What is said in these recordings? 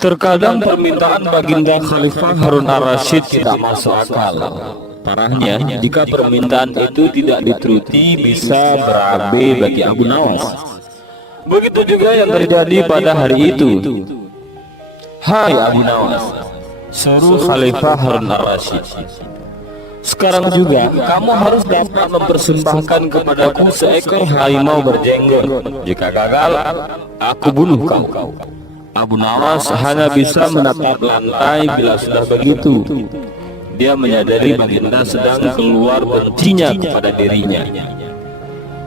Terkadang permintaan Baginda Khalifah Harun ar-Rasyid tidak masuk akal. Parahnya, jika permintaan itu tidak dituruti bisa berabe bagi Abu Nawas. Begitu juga yang terjadi pada hari itu. Hai Abu Nawas, seru Khalifah Harun ar-Rasyid, sekarang juga kamu harus dapat mempersembahkan kepadaku seekor harimau berjenggot. Jika gagal, aku bunuh kau. Abu Nawas hanya bisa menatap lantai. Bila sudah begitu, dia menyadari Baginda sedang keluar bencinya kepada dirinya.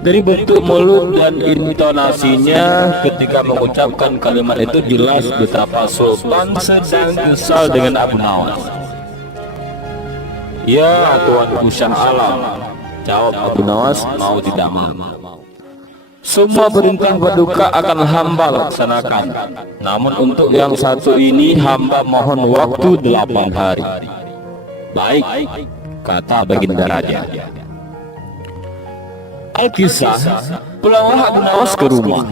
Dari bentuk mulut dan intonasinya ketika mengucapkan kalimat itu jelas betapa Sultan sedang kesal dengan Abu Nawas. Ya Tuanku Syah Alam, jawab Abu Nawas mau tidak mau. Semua perintah paduka akan hamba laksanakan. Namun untuk yang satu ini hamba mohon waktu 8 hari. Baik, kata Baginda Raja. Alkisah, pulanglah Abu Nawas ke rumah.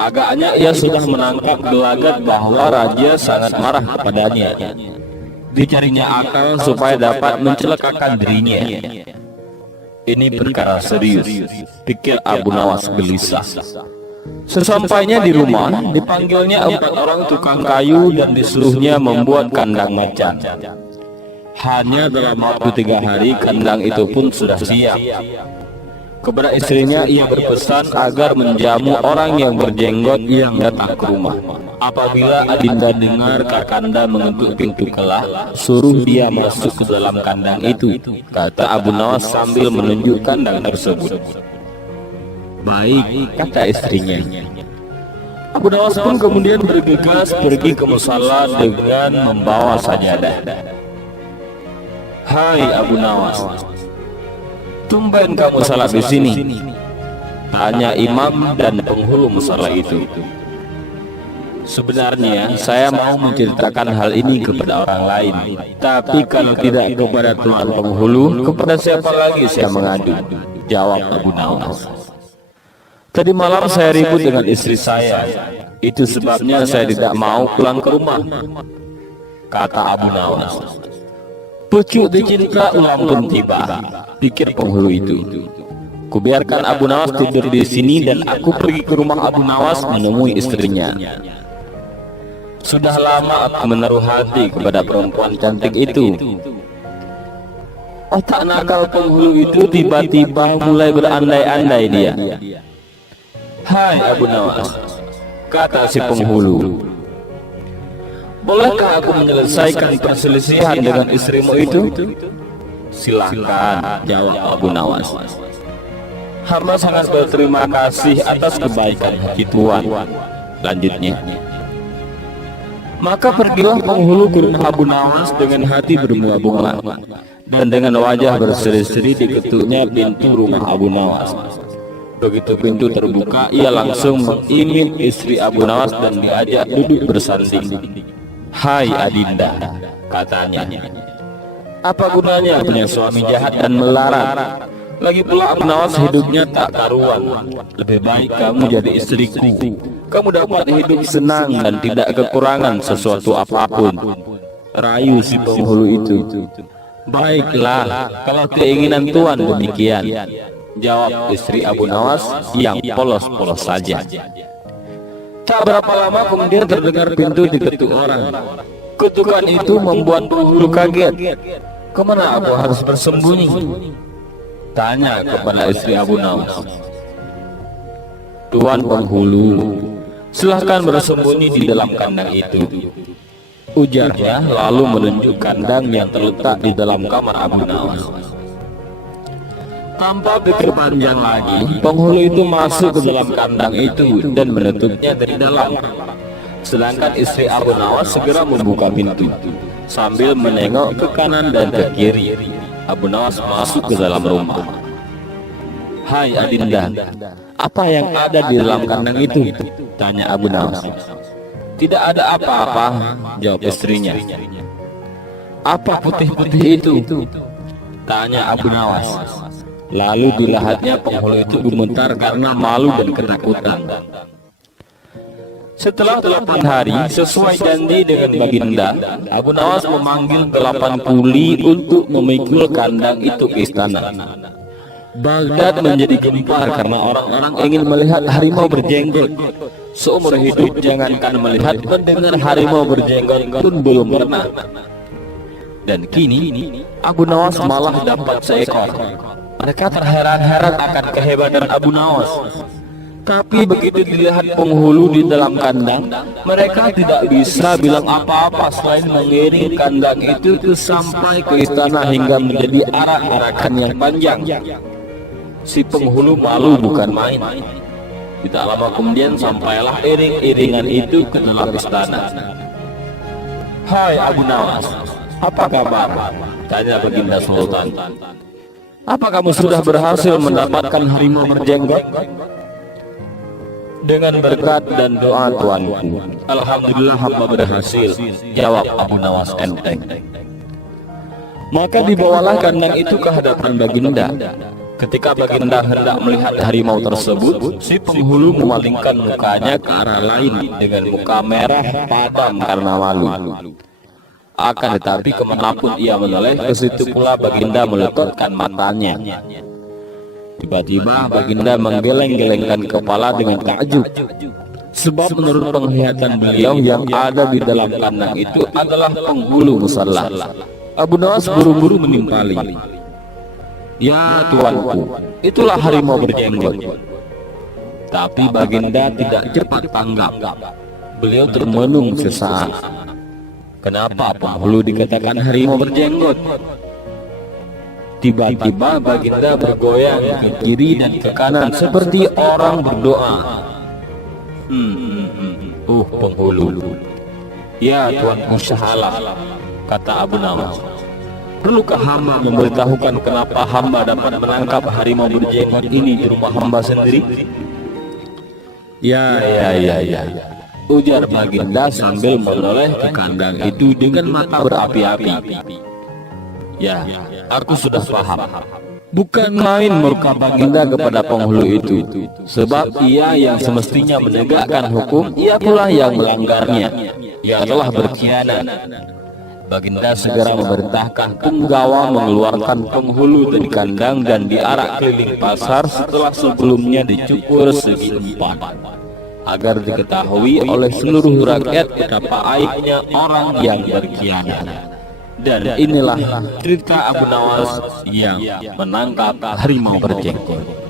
Agaknya ia sudah menangkap gelagat bahwa Raja sangat marah kepadanya. Dicarinya akal supaya dapat mencelakakan dirinya. Ini perkara serius, pikir Abu Nawas gelisah. Sesampainya di rumah, dipanggilnya 4 orang tukang kayu dan disuruhnya membuat kandang macan. Hanya dalam waktu 3 hari kandang itu pun sudah siap. Kepada istrinya ia berpesan agar menjamu orang yang berjenggot yang datang ke rumah. Apabila Adinda dengar Kakanda mengetuk pintu kelah, suruh dia masuk ke dalam kandang itu, kata Abu Nawas sambil menunjuk kandang tersebut. Baik, kata istrinya. Abu Nawas pun kemudian bergegas pergi ke musala dengan membawa sajadah. Hai Abu Nawas, tumben kamu salat di sini? Tanya imam dan penghulu musala itu. Sebenarnya saya mau menceritakan hal ini kepada orang lain, tapi kalau tidak kepada tuan penghulu, kepada siapa lagi saya mengadu? Jawab Abu Nawas. Tadi malam saya ribut dengan istri saya, itu sebabnya saya tidak mau pulang ke rumah, kata Abu Nawas. Pucuk dicinta ulang pun tiba, pikir penghulu itu. Kubiarkan Abu Nawas tidur di sini dan aku pergi ke rumah Abu Nawas menemui istrinya. Sudah lama aku menaruh hati kepada perempuan cantik itu. Otak nakal penghulu itu tiba-tiba mulai berandai-andai dia. Hai Abu Nawas, kata si penghulu, bolehkah aku menyelesaikan perselisihan dengan istrimu itu? Silakan, jawab Abu Nawas. Hamba sangat berterima kasih atas kebaikan hati Tuan. Lanjutnya, maka pergilah penghulu ke rumah Abu Nawas dengan hati berbunga-bunga, dan dengan wajah berseri-seri diketuknya pintu rumah Abu Nawas. Begitu pintu terbuka, ia langsung mengimit istri Abu Nawas dan diajak duduk bersanding. Hai Adinda, katanya, apa gunanya punya suami jahat dan melarat? Lagi pula Abu Nawas hidupnya tak karuan. Lebih baik kamu jadi istriku. Kamu dapat hidup senang dan tidak kekurangan sesuatu apapun. Rayu si penghulu itu. Baiklah, kalau keinginan Tuan demikian, jawab istri Abu Nawas yang polos-polos saja. Tak berapa lama kemudian terdengar pintu diketuk orang. Ketukan itu membuat penghulu kaget. Kemana aku harus bersembunyi? Tanya kepada istri Abu Nawas. Tuan penghulu, silahkan bersembunyi di dalam kandang itu, ujarnya lalu menunjuk kandang yang terletak di dalam kamar Abu Nawas. Tanpa pikir panjang lagi, penghulu itu masuk ke dalam kandang itu dan menutupnya dari dalam. Sedangkan istri Abu Nawas segera membuka pintu sambil menengok ke kanan dan ke kiri. Abu Nawas masuk ke dalam rumah. Hai Adinda, apa yang ada di dalam kandang itu? Tanya Abu Nawas. Tidak ada apa-apa, jawab istrinya. Apa putih-putih itu? Tanya Abu Nawas. Lalu dilihatnya penghulu itu gemetar karena malu dan ketakutan. Setelah 8 hari sesuai janji dengan Baginda, Abu Nawas memanggil 8 kuli untuk memikul kandang itu ke istana. Baghdad menjadi gempar karena orang-orang ingin melihat harimau berjenggot. Seumur hidup jangankan melihat, mendengar harimau berjenggot pun belum pernah. Dan kini Abu Nawas malah dapat seekor. Mereka terheran-heran akan kehebatan Abu Nawas. Tapi begitu dilihat penghulu di dalam kandang, mereka tidak bisa bilang apa-apa selain mengiring kandang itu sampai ke istana hingga menjadi arak-arakan yang panjang. Si penghulu malu bukan main. Tidak lama kemudian sampailah iring-iringan itu ke dalam istana. "Hai Abu Nawas, apa kabar?" tanya Baginda Sultan. "Apa kamu sudah berhasil mendapatkan harimau berjenggot?" "Dengan berkat dan doa tuanku, alhamdulillah hamba berhasil," jawab Abu Nawas enteng. Maka dibawalah kandang itu ke hadapan Baginda. Ketika Baginda hendak melihat harimau tersebut, si penghulu memalingkan mukanya ke arah lain dengan muka merah padam karena malu. Akan tetapi kemanapun ia menoleh, ke situ pula Baginda meletotkan matanya. Tiba-tiba Baginda menggeleng-gelengkan kepala dengan takjub, sebab menurut penglihatan beliau yang ada di dalam kandang itu adalah penghulu musalla. Abu Nawas buru-buru menimpali. "Ya tuanku, itulah harimau berjenggot." Tapi Baginda tidak cepat tanggap. Beliau termenung sesaat. Kenapa penghulu dikatakan harimau berjenggot? Tiba-tiba Baginda bergoyang ke kiri dan ke kanan seperti orang berdoa. Penghulu. "Ya tuanku Syahalah," kata Abu Nawas. "Perlukah hamba memberitahukan kenapa hamba dapat menangkap harimau berjenggot ini di rumah hamba sendiri?" Ya, ujar Baginda sambil menoleh ke kandang itu dengan mata berapi-api. "Ya, aku sudah paham." Bukan main murka Baginda kepada penghulu itu, sebab ia yang semestinya menegakkan hukum, ia pula yang melanggarnya. Ia telah berkhianat. Baginda segera memerintahkan punggawa mengeluarkan penghulu dari kandang dan diarak keliling pasar setelah sebelumnya dicukur segi empat, agar diketahui oleh seluruh rakyat betapa aibnya orang yang berkhianat. Dan inilah cerita Abu Nawas yang menangkap harimau berjenggot.